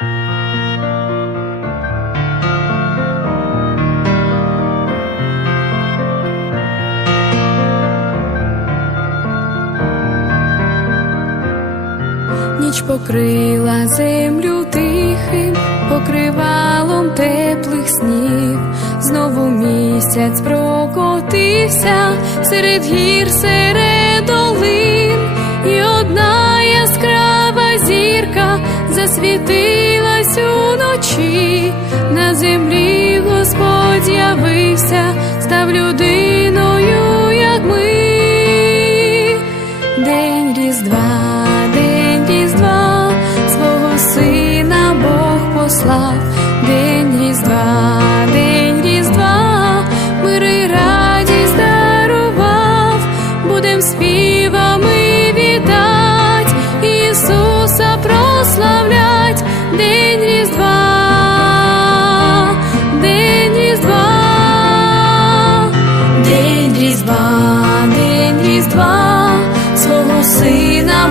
Ніч покрила землю тихим, покривалом теплих снів, знову місяць прокотився серед гір, серед став людиною, як ми. День Різдва, день Різдва, свого сина Бог послав, день Різдва, день Різдва, мир і радість дарував, будем співами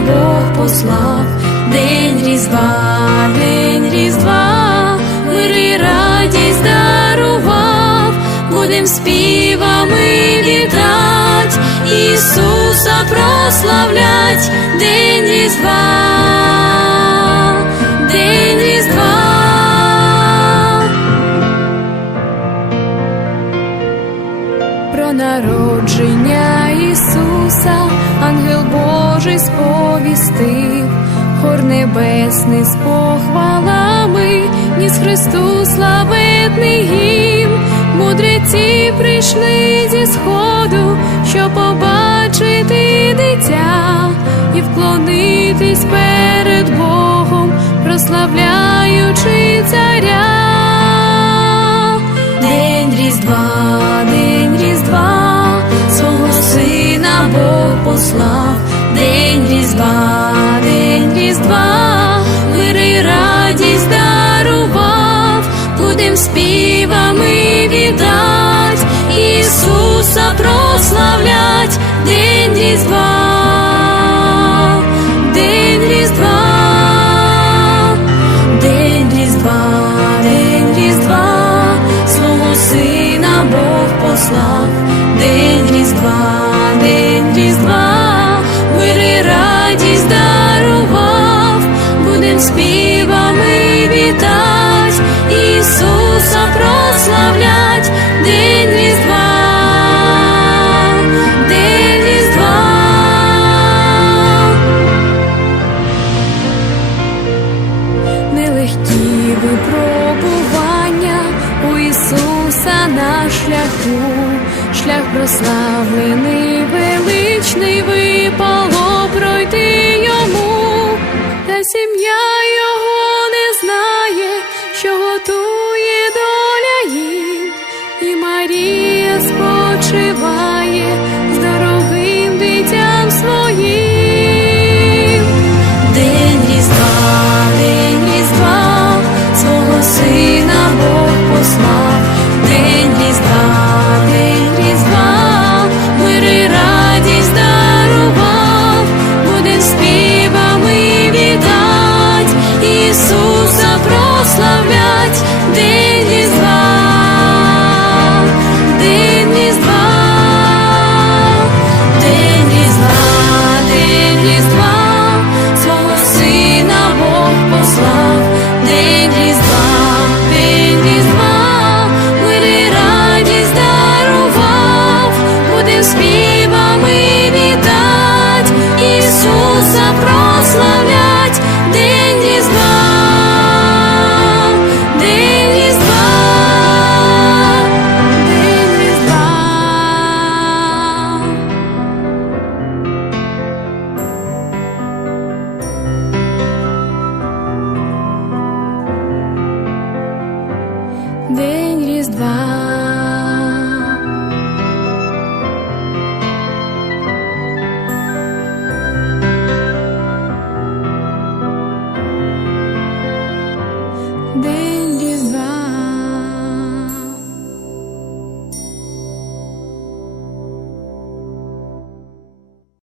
Бог послав, день Різдва, день Різдва, мир і радість дарував, будем співами вітать, Ісуса прославлять, день Різдва, день Різдва. про народження Ісуса, ангел Божий сповістив, хор небесний з похвалами, ніс Христу славетний гімн, мудреці прийшли зі сходу, щоб побачити дитя і вклонитись перед Богом, прославляючи царя. Будем співами вітать, Ісуса прославлять, день Різдва, день Різдва. День Різдва, день Різдва, свого Бог послав, день Різдва, день Різдва, мир і радість дарував, будем Ісуса на шляху, шлях прославлений, величний випало пройти йому, та сім'я 你